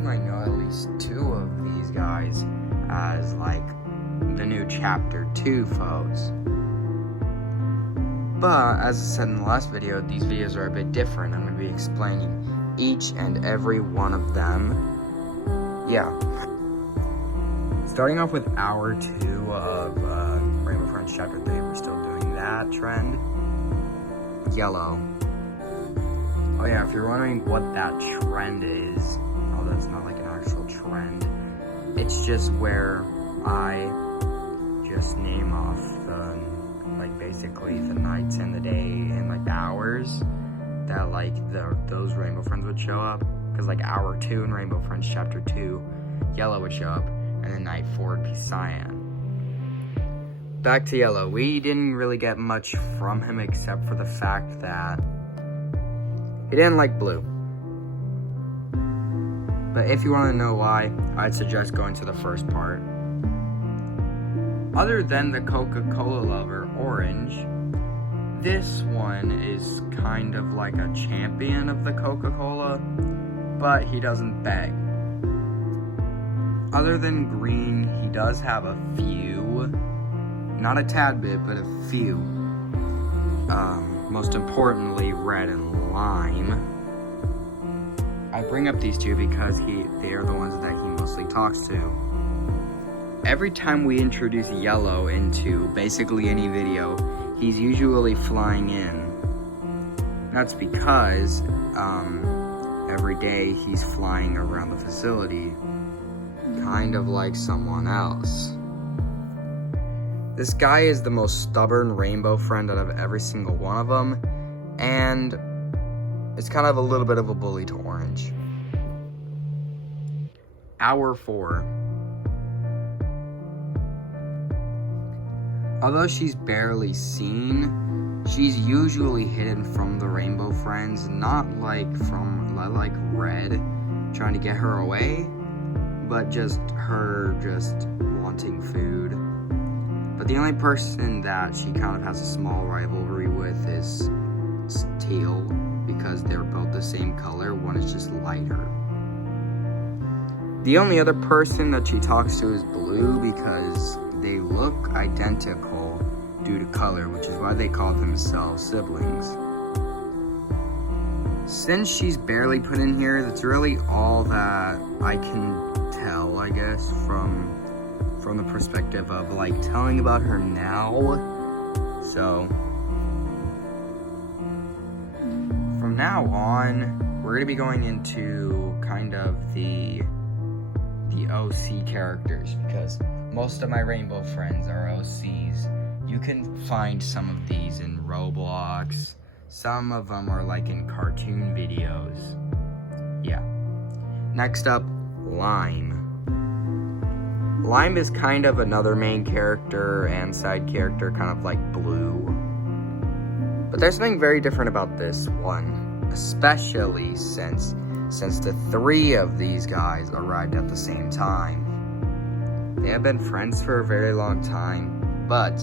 might know at least 2 of these guys as like the new chapter 2 foes. But as I said in the last video, these videos are a bit different. I'm going to be explaining each and every one of them. Yeah. Starting off with hour 2 of Rainbow Friends chapter 3, we're still doing that trend. Yellow. Oh yeah, if you're wondering what that trend is, although it's not like an actual trend, it's just where I just name off the, like, basically the nights and the day and like the hours that like those Rainbow Friends would show up. Because like hour 2 in Rainbow Friends chapter 2, Yellow would show up, and then night 4 would be Cyan. Back to Yellow. We didn't really get much from him except for the fact that he didn't like blue. But if you want to know why, I'd suggest going to the first part. Other than the Coca-Cola lover, Orange, this one is kind of like a champion of the Coca-Cola, but he doesn't beg. Other than Green, he does have a few, not a tad bit, but a few. Most importantly, Red and Lime. I bring up these 2 because they are the ones that he mostly talks to. Every time we introduce Yellow into basically any video, he's usually flying in. That's because every day he's flying around the facility, kind of like someone else. This guy is the most stubborn Rainbow Friend out of every single one of them, and it's kind of a little bit of a bully to Orange. Hour 4. Although she's barely seen, she's usually hidden from the Rainbow Friends, not like Red trying to get her away, but just her wanting food. But the only person that she kind of has a small rivalry with is Teal, because they're both the same color, one is just lighter. The only other person that she talks to is Blue, because they look identical due to color, which is why they call themselves siblings. Since she's barely put in here, that's really all that I can tell, I guess, from the perspective of like telling about her now. So from now on, we're gonna be going into kind of the OC characters, because most of my Rainbow Friends are OCs. You can find some of these in Roblox. Some of them are like in cartoon videos. Yeah. Next up, Lime. Lime is kind of another main character and side character, kind of like Blue. But there's something very different about this one, especially since the 3 of these guys arrived at the same time. They have been friends for a very long time, but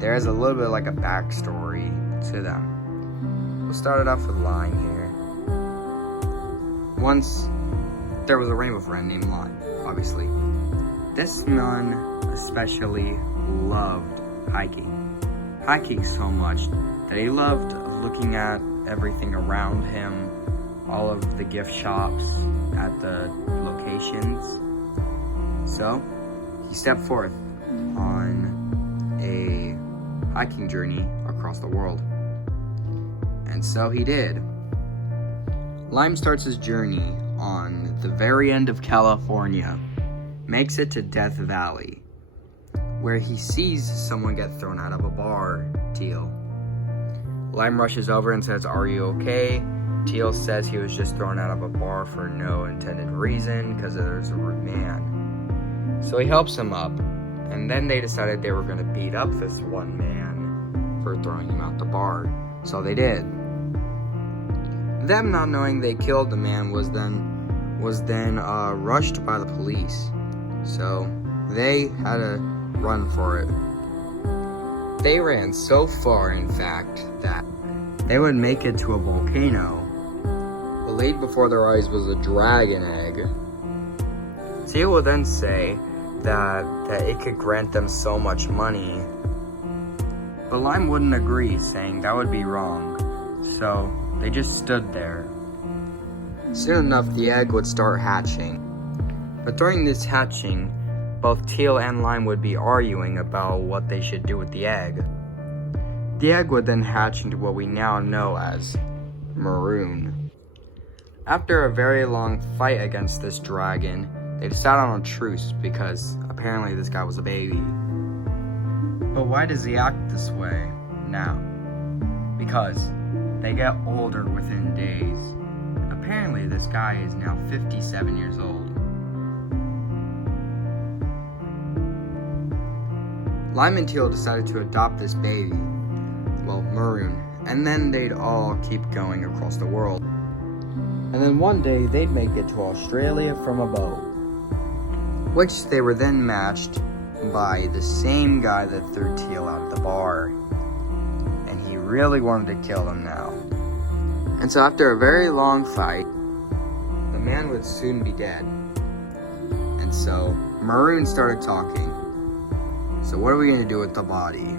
there is a little bit like a backstory to them. We'll start it off with Lime here. Once, there was a Rainbow Friend named Lime, obviously. This man especially loved hiking. Hiking so much that he loved looking at everything around him, all of the gift shops at the locations. So, he stepped forth on a hiking journey across the world. And so he did. Lime starts his journey on the very end of California, makes it to Death Valley, where he sees someone get thrown out of a bar, Teal. Lime rushes over and says, "Are you okay?" Teal says he was just thrown out of a bar for no intended reason because there's a rude man. So he helps him up, and then they decided they were going to beat up this one man for throwing him out the bar. So they did. Them not knowing they killed the man was then rushed by the police. So they had to run for it. They ran so far, in fact, that they would make it to a volcano. But laid before their eyes was a dragon egg. Teal would then say that it could grant them so much money. But Lime wouldn't agree, saying that would be wrong. So they just stood there. Soon enough, the egg would start hatching. But during this hatching, both Teal and Lime would be arguing about what they should do with the egg. The egg would then hatch into what we now know as Maroon. After a very long fight against this dragon, they decided on a truce because apparently this guy was a baby. But why does he act this way now? Because they get older within days. Apparently this guy is now 57 years old. Lime and Teal decided to adopt this baby, well, Maroon, and then they'd all keep going across the world. And then one day they'd make it to Australia from a boat, which they were then matched by the same guy that threw Teal out of the bar. And he really wanted to kill them now. And so after a very long fight, the man would soon be dead. And so Maroon started talking. So what are we gonna do with the body?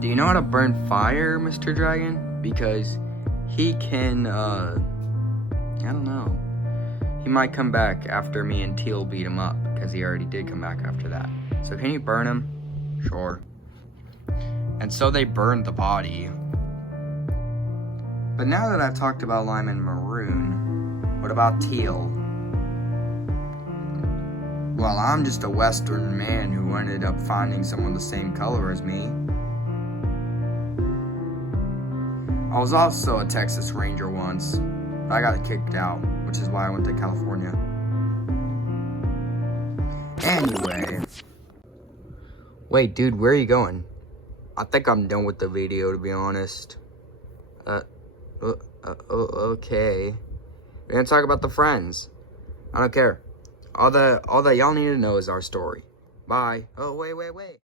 Do you know how to burn fire, Mr. Dragon? Because he can, I don't know. He might come back after me and Teal beat him up, because he already did come back after that. So can you burn him? Sure. And so they burned the body. But now that I've talked about Lime and Maroon, what about Teal? Well, I'm just a Western man who ended up finding someone the same color as me. I was also a Texas Ranger once, but I got kicked out, which is why I went to California. Anyway. Wait, dude, where are you going? I think I'm done with the video, to be honest. Okay. We're gonna talk about the friends. I don't care. All that y'all need to know is our story. Bye. Oh, wait.